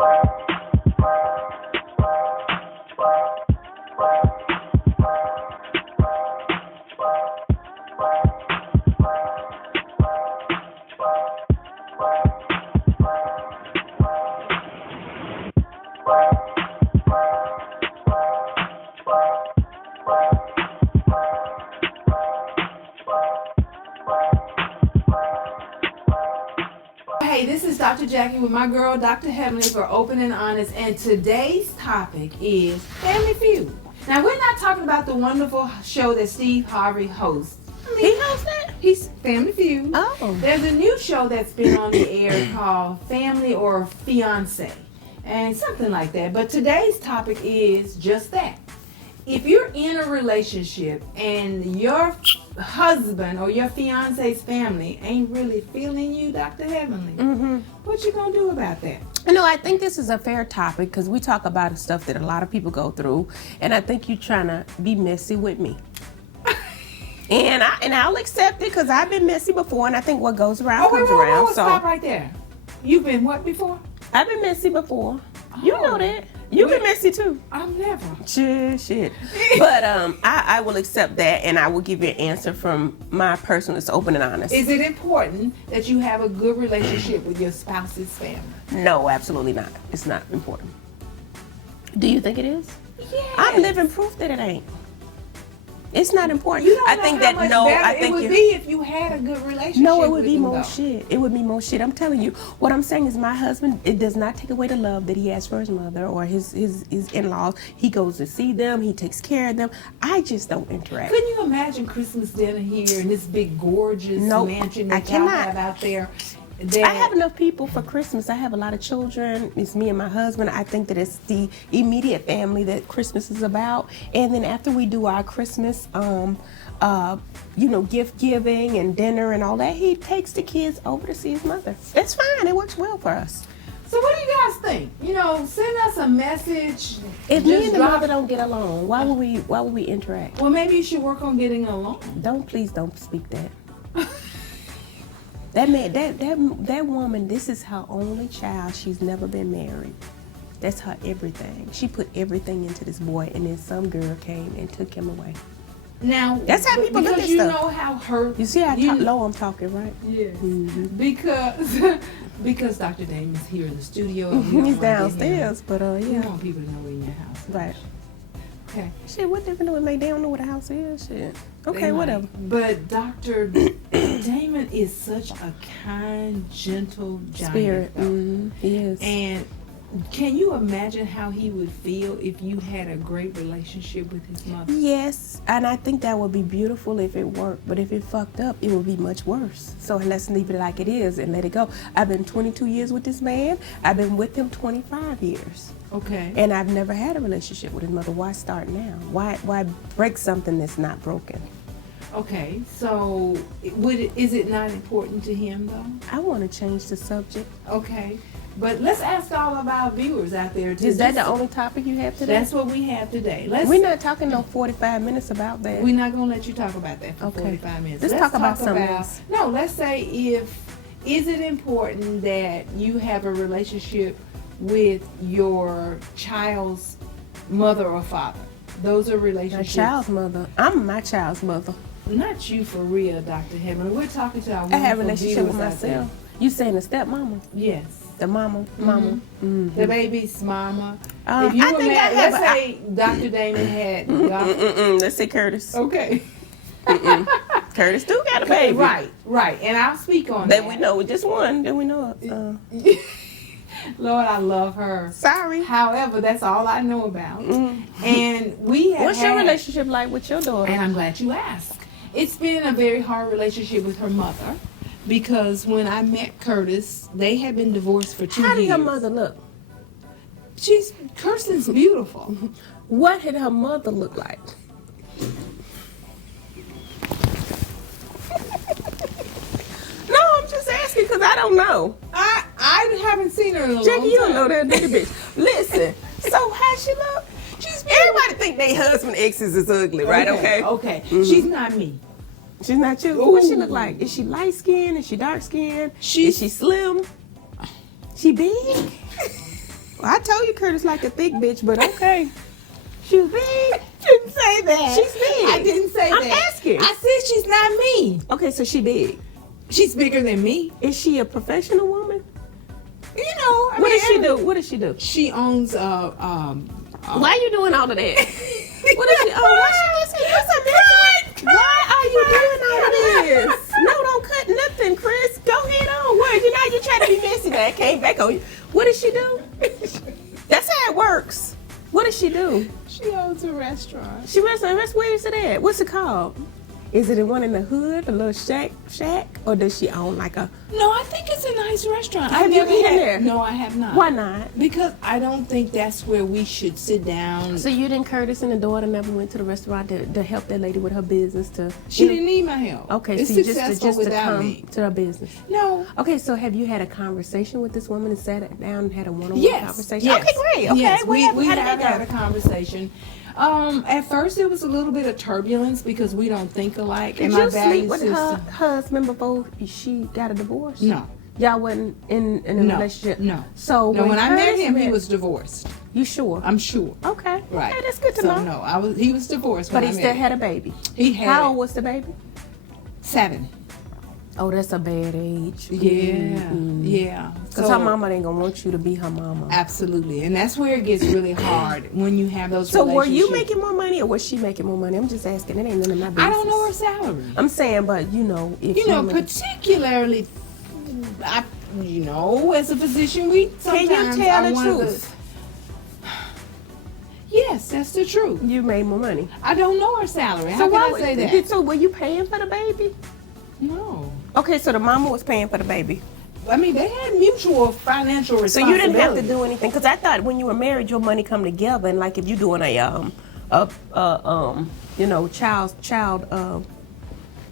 Hey, this is Dr. Jackie with my girl, Dr. Heavenly, for Open and Honest, and today's topic is Family Feud. Now, we're not talking about the wonderful show that Steve Harvey hosts. He hosts that? He's Family Feud. Oh. There's a new show that's been on the air called Family or Fiance, and something like that. But today's topic is just that. If you're in a relationship and your husband or your fiance's family ain't really feeling you, Dr. Heavenly, what you gonna do about that? No, I think this is a fair topic because we talk about stuff that a lot of people go through, and I think you're trying to be messy with me. and I'll accept it because I've been messy before, and I think what goes around comes around. So stop right there. You've been what before? I've been messy before. You know that. You've been messy too. I'm never. Shit. But I will accept that, and I will give you an answer from my personal. It's open and honest. Is it important that you have a good relationship with your spouse's family? No, absolutely not. It's not important. Do you think it is? Yes. I'm living proof that it ain't. It's not important. You don't I know think how that much no. better I think it would you. be if you had a good relationship. No, it would with be them, more though. shit. It would be more shit. I'm telling you. What I'm saying is my husband, it does not take away the love that he has for his mother or his in-laws. He goes to see them. He takes care of them. I just don't interact. Couldn't you imagine Christmas dinner here in this big, gorgeous mansion that y'all have out there? I have enough people for Christmas. I have a lot of children. It's me and my husband. I think that it's the immediate family that Christmas is about. And then after we do our Christmas, gift giving and dinner and all that, he takes the kids over to see his mother. It's fine. It works well for us. So what do you guys think? Send us a message. If me and the mother don't get along, why would we interact? Well, maybe you should work on getting along. Please don't speak that. That woman, this is her only child. She's never been married. That's her everything. She put everything into this boy, and then some girl came and took him away. Now, that's how people look at stuff. Because you know how hurt. You see how low I'm talking, right? Yes. Because Dr. Damon's here in the studio. And he's downstairs, but yeah. You want people to know we're in your house. Right. Okay. Shit, what difference do it make? They don't know what a house is. Shit. Okay, whatever. But Dr. Damon is such a kind, gentle giant. Spirit. He is. And can you imagine how he would feel if you had a great relationship with his mother? Yes, and I think that would be beautiful if it worked. But if it fucked up, it would be much worse. So let's leave it like it is and let it go. I've been 22 years with this man. I've been with him 25 years. Okay. And I've never had a relationship with his mother. Why start now? Why break something that's not broken? Okay, so is it not important to him though? I want to change the subject. Okay, but let's ask all of our viewers out there. Is that the only topic you have today? That's what we have today. We're not talking no 45 minutes about that. We're not going to let you talk about that for 45 minutes. Let's talk about something else. No, let's say is it important that you have a relationship with your child's mother or father? Those are relationships. My child's mother. I'm my child's mother. Not you for real, Dr. Heaven. We're talking to our I have a relationship with myself. You saying the stepmama? Yes. The mama. The baby's mama. If you let's say Dr. Damon had. Let's say Curtis. Okay. Curtis do got a baby. Right. And I'll speak on that. We know just one. Then we know it. Lord, I love her. Sorry. However, that's all I know about. And we have What's your relationship like with your daughter? And I'm glad you asked. It's been a very hard relationship with her mother because when I met Curtis, they had been divorced for 2 years. How did her mother look? Kirsten's beautiful. What did her mother look like? No, I'm just asking because I don't know. I haven't seen her in a long Jackie, time. you don't know that little bitch. Listen, so how she look? Everybody think they husband exes is ugly, right? Okay. She's not me. She's not you. What she look like? Is she light skinned? Is she dark skinned? Is she slim? She big? told you Curtis like a thick bitch, but okay. She was big. Didn't say that. She's big. I didn't say I'm that. asking. I said she's not me. Okay, so she big. She's bigger than me. Is she a professional woman? You know, What does she do? What does she do? She owns Why are you doing all of that? What is she? Oh, why she missing? Why are you doing all of this? No, don't cut nothing, Chris. Go ahead on. What? You know you trying to be messy. That came back on you. What does she do? That's how it works. What does she do? She owns a restaurant. She runs a restaurant. Where is it at? What's it called? Is it the one in the hood, a little shack, or does she own like a? No, I think it's a nice restaurant. Have you been there? No, I have not. Why not? Because I don't think that's where we should sit down. So you and Curtis and the daughter never went to the restaurant to help that lady with her business to? She didn't need my help. Okay, it's so you successful just to without come me. to her business. No. Okay, so have you had a conversation with this woman and sat down and had a one-on-one Yes. conversation? Yes. Okay, great. Okay, Yes, we how did have that had a go? conversation. At first, it was a little bit of turbulence because we don't think alike. Did and my you sleep value with her system. husband before she got a divorce? No. Y'all wasn't in a No. relationship? No. So No, when I met Curtis him, he was divorced. You sure? I'm sure. Okay. Right. Okay, that's good to So know. he was divorced. But when he I still met him. had a baby. He had How it. old was the baby? 7. Oh, that's a bad age. Yeah. Yeah. Because her mama ain't gonna want you to be her mama. Absolutely, and that's where it gets really hard when you have those. So were you relationships. making more money or was she making more money? I'm just asking. It ain't none of my business. I don't know her salary. I'm saying, but if Particularly, as a physician, we sometimes can you tell are the one of truth? Yes, that's the truth. You made more money. I don't know her salary. How can I say that? So were you paying for the baby? No. Okay, so the mama was paying for the baby. I mean, they had mutual financial So responsibility. you didn't have to do anything because I thought when you were married, your money come together, and like if you're doing child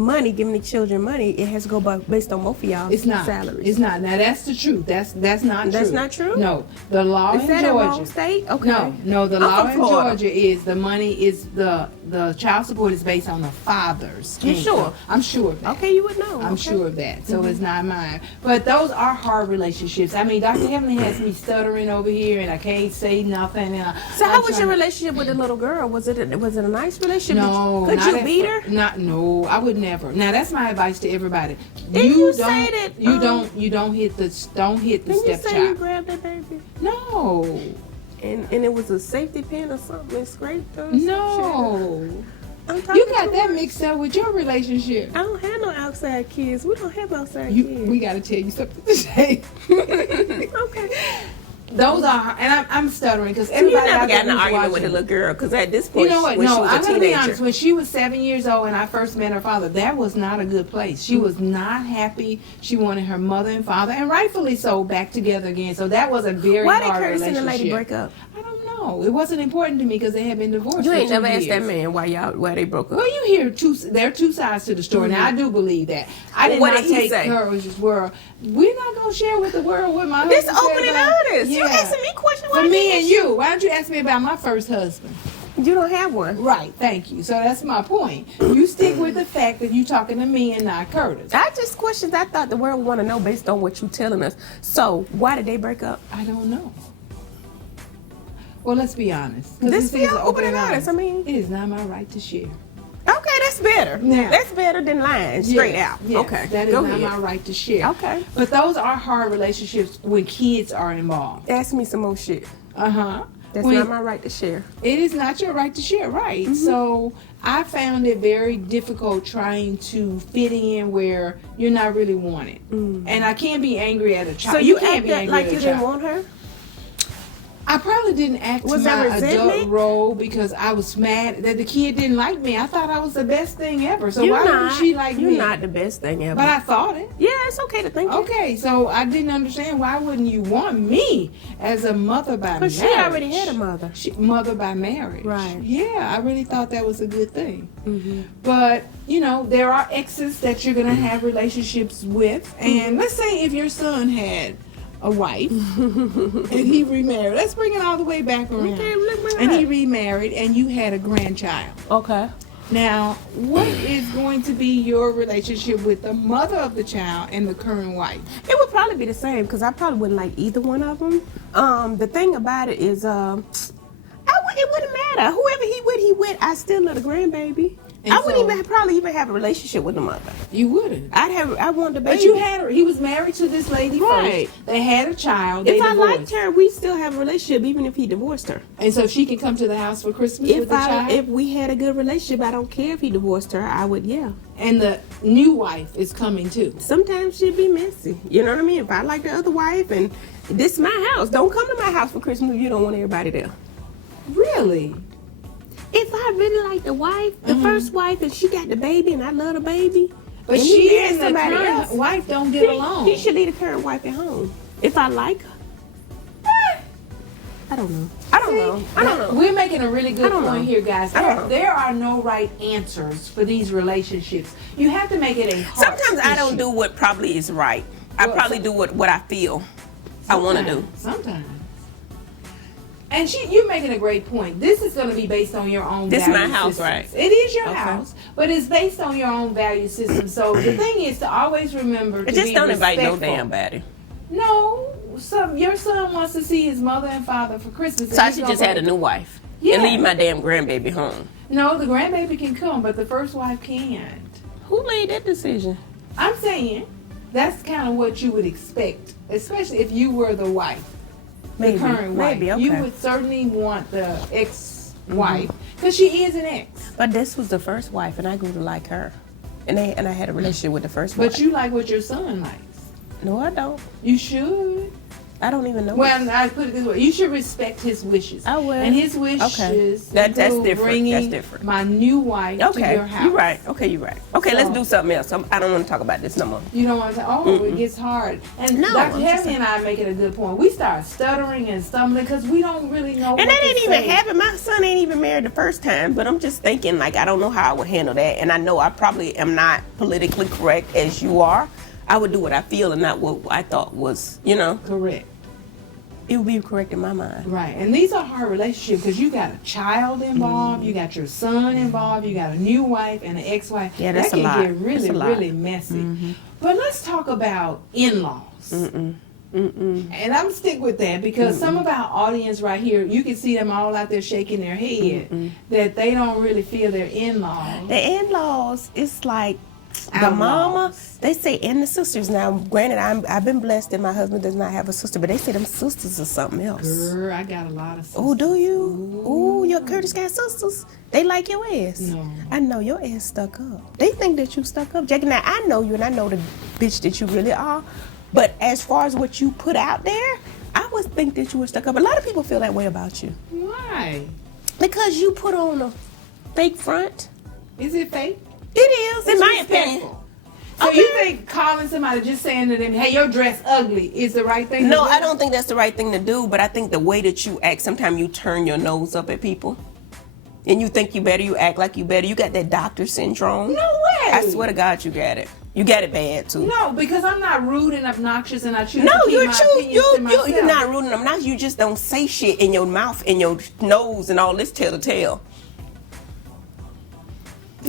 money, giving the children money, it has to go based on both of y'all's It's not. salaries. It's not. Now that's the truth. That's not true. That's not true? No, the law Is in that a Georgia. wrong state? Okay. No. The I'm law from in Florida. Georgia is the money is the child support is based on the father's. You income. sure? I'm sure of that. Okay, you would know. I'm Okay. sure of that. So it's not mine. But those are hard relationships. I mean, Dr. Heavenly has me stuttering over here, and I can't say nothing. And So how was your relationship with the little girl? Was it a nice relationship? No. Could not you at beat fir- her? No, I would never. Now that's my advice to everybody. Didn't you say that, you don't hit the Didn't you say you stepchild. grabbed that baby? No. And it was a safety pin or something and scraped her? No. I'm talking You got too that much. mixed up with your relationship. I don't have no outside kids. We don't have outside kids. We got to tell you something today. Okay. Those are, and I'm stuttering because So you everybody never out there got in an who's argument with watching- the little girl because at this point, You know what? when she No, was I'm a going to be teenager. honest. When she was 7 years old and I first met her father, that was not a good place. She was not happy. She wanted her mother and father, and rightfully so, back together again. So that was a very Why did hard Curtis and relationship. the lady break up? I don't know. It wasn't important to me because they had been divorced. You for ain't 2 never asked years. that man why they broke up. Well, you hear there are two sides to the story. Now I do believe that. I did What not did he take say? Curtis's word. We're not gonna share with the world what my This husband open said and about- honest. You Yeah. asking me questions. For me and you. Why don't you ask me about my first husband? You don't have one. Right. Thank you. So that's my point. You stick with the fact that you're talking to me and not Curtis. I just questions I thought the world would want to know based on what you telling us. So why did they break up? I don't know. Well, let's be honest. 'Cause This this is be open and honest. I mean, it is not my right to share. okay, that's better. Now- That's better than lying straight Yes, out. yes, Okay, that is go not ahead. my right to share. Okay. But those are hard relationships when kids are involved. Ask me some more shit. That's When- not my right to share. It is not your right to share, right? Mm-hmm. So I found it very difficult trying to fit in where you're not really wanted, and I can't be angry at a child. Mm. So you can't be acted angry like at a you didn't child. want her? I probably didn't act Was my there resentment? adult role because I was mad that the kid didn't like me. I thought I was the best thing ever. So why wouldn't she like You're me? not the best thing ever. But I thought it. Yeah, it's okay to think. Okay, so I didn't understand why wouldn't you want me as a mother by But marriage? she already had a mother. Mother by marriage. Right. Yeah, I really thought that was a good thing. Mm-hmm. But, there are exes that you're going to have relationships with. And let's say if your son had a wife and he remarried. Let's bring it all the way back around. Okay, let's bring it And he back. remarried and you had a grandchild. Okay. Now, what is going to be your relationship with the mother of the child and the current wife? It would probably be the same because I probably wouldn't like either one of them. The thing about it is, it wouldn't matter. Whoever he with, I still love the grandbaby. And I wouldn't so- probably even have a relationship with the mother. You wouldn't. I want the baby. But you had he was married to this lady Right. first. They had a child. They If I divorced. liked her, we still have a relationship even if he divorced her. And so she can come to the house for Christmas with the child. If we had a good relationship, I don't care if he divorced her. I would, yeah. And the new wife is coming too. Sometimes she'd be messy. You know what I mean? If I like the other wife and this is my house, don't come to my house for Christmas if you don't want everybody there. Really? If I really like the wife, the first wife, and she got the baby and I love the baby, But and he she married and the somebody current else, wife don't get along. he should leave the current wife at home. If I like her. I don't know. I don't know. We're making a really I good don't point know. here, guys. I don't know. There are no right answers for these relationships. You have to make it a heart Sometimes I don't issue. do what probably is right. I Well, probably do what I feel I want to do. Sometimes. And you're making a great point. This is going to be based on your own This is value my house, systems. right? It is your Okay. house, but it's based on your own value system. So the thing is to always remember to Just be don't invite no respectful. damn body. No, your son wants to see his mother and father for Christmas. So I should just have a new wife Yeah. and leave my damn grandbaby home. No, the grandbaby can come, but the first wife can't. Who made that decision? I'm saying that's kind of what you would expect, especially if you were the wife, the current wife. Maybe, okay. You would certainly want the ex-wife because she is an ex. But this was the first wife, and I grew to like her, and I had a relationship with the first wife. But you like what your son likes. No, I don't. You should. I don't even know. Well, I put it this way: you should respect his wishes. I will. And his wishes. Okay. That's include different. Bringing That's different. my new wife to Okay, your house. you're right. Okay, you're right. Okay, So- let's do something else. I don't want to talk about this no more. You don't want to say, oh, it gets hard. And No, Dr. I'm just Heavy and I are making a good point. We start stuttering and stumbling because we don't really know what And that to ain't say. even happen. My son ain't even married the first time, but I'm just thinking, like, I don't know how I would handle that. And I know I probably am not politically correct as you are. I would do what I feel and not what I thought was, Correct. it would be correct in my mind. Right. And these are hard relationships because you got a child involved, you got your son involved, you got a new wife and an ex-wife. Yeah, that's that a lot. can get really, That's a lot. really messy. But let's talk about in-laws. And I'm stick with that because some of our audience right here, you can see them all out there shaking their head that they don't really feel their in-laws. The in-laws, it's like the Outlaws. mama, they say, and the sisters. Now, granted, I've been blessed that my husband does not have a sister, but they say them sisters are something else. Girl, I got a lot of sisters. Oh, do you? Oh, your Curtis got sisters. They like your ass. No. I know your ass stuck up. They think that you stuck up, Jackie. Now I know you, and I know the bitch that you really are. But as far as what you put out there, I would think that you were stuck up. A lot of people feel that way about you Why? because you put on a fake front. Is it fake? It is, in It's my opinion. respectful. So you think calling somebody just saying to them, "Hey, your dress ugly," is the right thing? No, to do? I don't think that's the right thing to do, but I think the way that you act, sometimes you turn your nose up at people. And you think you better, you act like you better. You got that doctor syndrome. No way. I swear to God, you got it. You got it bad, too. No, because I'm not rude and obnoxious, and I choose No, to keep you're my true. opinions to myself. You're not rude and obnoxious. You just don't say shit in your mouth, in your nose, and all this tell. Did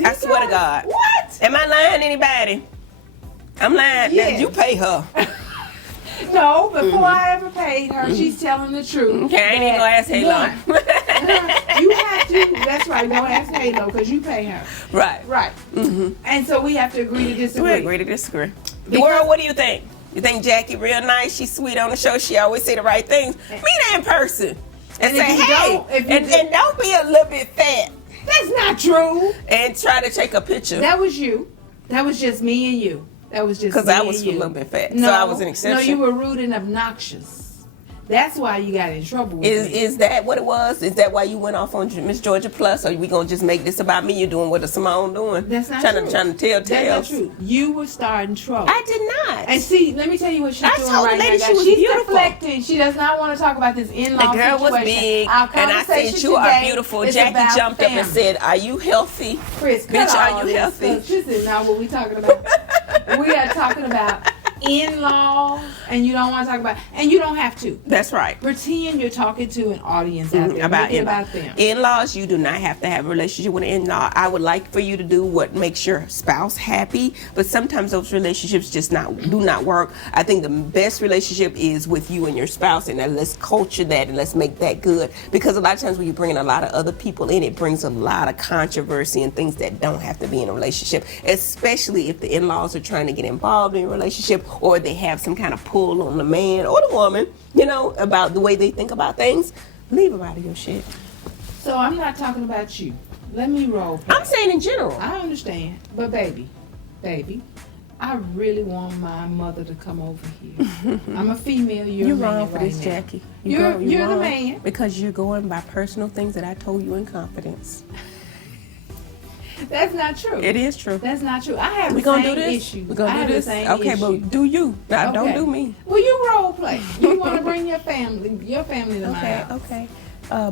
I you swear to guys- God. What? Am I lying, anybody? I'm lying. Yes. You pay her. No, before I ever paid her, she's telling the truth. Okay, I ain't even gonna ask Halo. One, you have to. That's right. Don't ask Halo because you pay her. Right. Right. And so we have to agree to We disagree. agree to disagree. The world, what do you think? You think Jackie real nice? She's sweet on the show. She always say the right things. Meet her in person and And say, if you hey, don't- if you and don't be a little bit fat That's not true. and try to take a picture. That was you. That was just me and you. That was just Because me I was and a you. little bit fat, No, so I was an exception. No, you were rude and obnoxious. That's why you got in trouble with me. Is that what it was? Is that why you went off on Miss Georgia Plus? Or we gonna just make this about me? You're doing what Simone doing? That's not trying true. To tell That's not tales. true. You were starting trouble. I did not. And see, let me tell you what she's I doing told the right lady now. she guys. was She's beautiful. deflecting. She does not want to talk about this in-law The girl situation. was big, Our and I conversation said, "You are today beautiful." is Jackie about jumped up and family. said, "Are you healthy?" Chris, Bitch, cut are all you this healthy? stuff. This is not what we're talking about. We are talking about in-laws and you don't want to talk about, and you don't have to. That's right. Pretend you're talking to an audience out there. About Make it in-laws. about them. In-laws, you do not have to have a relationship with an in-law. I would like for you to do what makes your spouse happy, but sometimes those relationships just do not work. I think the best relationship is with you and your spouse, and let's culture that and let's make that good, because a lot of times when you bring in a lot of other people in, it brings a lot of controversy and things that don't have to be in a relationship, especially if the in-laws are trying to get involved in a relationship, or they have some kind of pull on the man or the woman, about the way they think about things. Leave them out of your shit. So I'm not talking about you. Let me role play. I'm saying in general. I understand, but baby, I really want my mother to come over here. I'm a female. You're a man wrong for right this, now. Jackie. You're the wrong man. because you're going by personal things that I told you in confidence. That's not true. It is true. That's not true. I have We the gonna same do this? issue. We gonna I do have this? the same Okay, issue. but do you? Now, don't Okay. do me. Well, you role play. You want to bring your family to my house. Okay.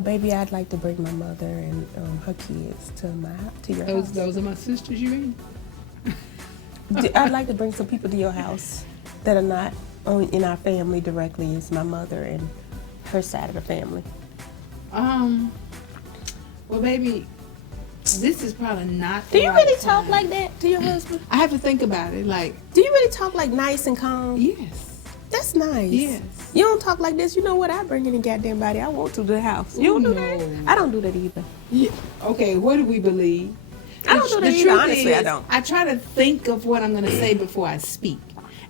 Baby, I'd like to bring my mother and her kids to your house. Those are my sisters. You mean? I'd like to bring some people to your house that are not in our family directly. It's my mother and her side of the family. Well, baby, this is probably not. Do you really talk like that to your husband? I have to think about it. Like, Do you really talk like nice and calm? yes. That's nice. Yes. You don't talk like this. You know what? I bring any goddamn body I want to the house. You don't do that? No. I don't do that either. Yeah. Okay. What do we believe? I don't do that either. truth Honestly, I is, don't. I try to think of what I'm going to say before I speak.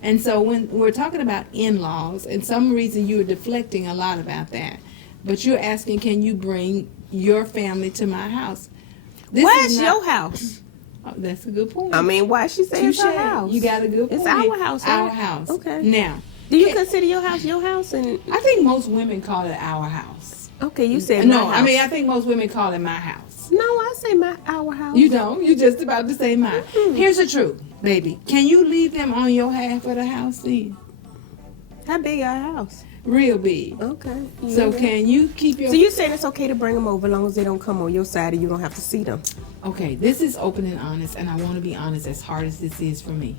And so when we're talking about in-laws, and some reason you're deflecting a lot about that, but you're asking, can you bring your family to my house? This Where's is your house? Oh, that's a good point. I mean, why she say it's her Touche. house? You got a good point. It's our house, right? Our house. Okay. Now, Do you consider your house your house? And I think most women call it our house. okay, you said No, my house. I mean, I think most women call it my house. No, I say our house. You don't. You're just about to say mine. Mm-hmm. Here's the truth, baby. Can you leave them on your half of the house then? How big our house? Real big. Okay. So can you keep your... So you saying it's okay to bring them over as long as they don't come on your side and you don't have to see them? Okay, this is open and honest, and I want to be honest as hard as this is for me.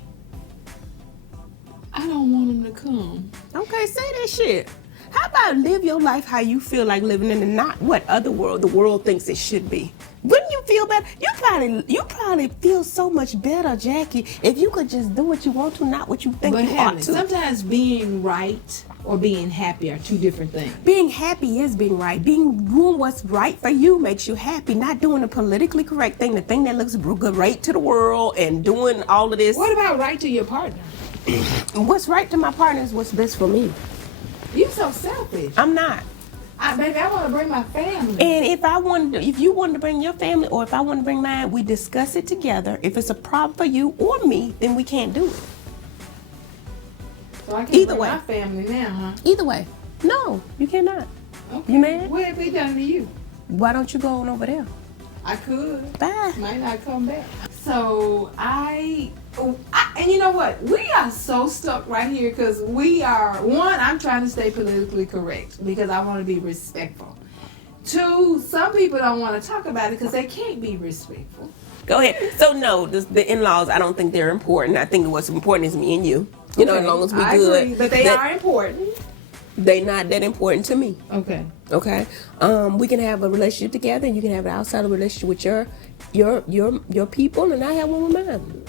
I don't want them to come. Okay, say that shit. How about live your life how you feel like living it and not what the world thinks it should be? Wouldn't you feel better? You probably feel so much better, Jackie, if you could just do what you want to, not what you think But you ought Helen, to. sometimes being right or being happy are two different things. Being happy is being right. Doing what's right for you makes you happy. Not doing the politically correct thing, the thing that looks great to the world, and doing all of this. What about right to your partner? What's right to my partner is what's best for me. You're so selfish. I'm not. Baby, I want to bring my family. And if you wanted to bring your family, or if I want to bring mine, we discuss it together. If it's a problem for you or me, then we can't do it. So I can Either bring way. my family now, huh? Either way. No, you cannot. Okay. You mad? What have they done to you? Why don't you go on over there? I could. Bye. Might not come back. So and you know what? We are so stuck right here because I'm trying to stay politically correct because I want to be respectful. Two, some people don't want to talk about it because they can't be respectful. Go ahead. So no, the in-laws, I don't think they're important. I think what's important is me and you. You know, as long as we're I good. agree, but they are important. They're not that important to me. Okay. Okay. We can have a relationship together, and you can have an outside relationship with your people, and I have one with mine.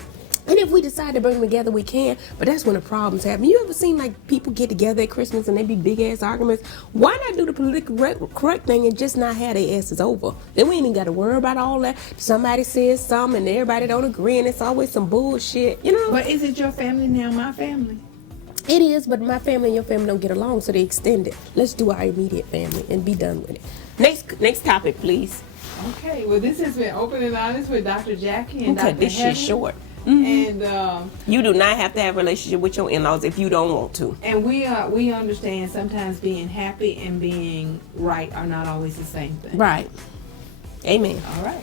And if we decide to bring them together, we can. But that's when the problems happen. You ever seen like people get together at Christmas and they be big ass arguments? Why not do the politically correct thing and just not have their asses over? Then we ain't even got to worry about all that. Somebody says something and everybody don't agree, and it's always some bullshit. You know. But is it your family now? My family. It is, but my family and your family don't get along, so they extend it. Let's do our immediate family and be done with it. Next topic, please. Okay. Well, this has been Open and Honest with Dr. Jackie and Cut Dr. this shit Heather. short. And You do not have to have a relationship with your in-laws if you don't want to. and we understand sometimes being happy and being right are not always the same thing. Right. Amen. All right.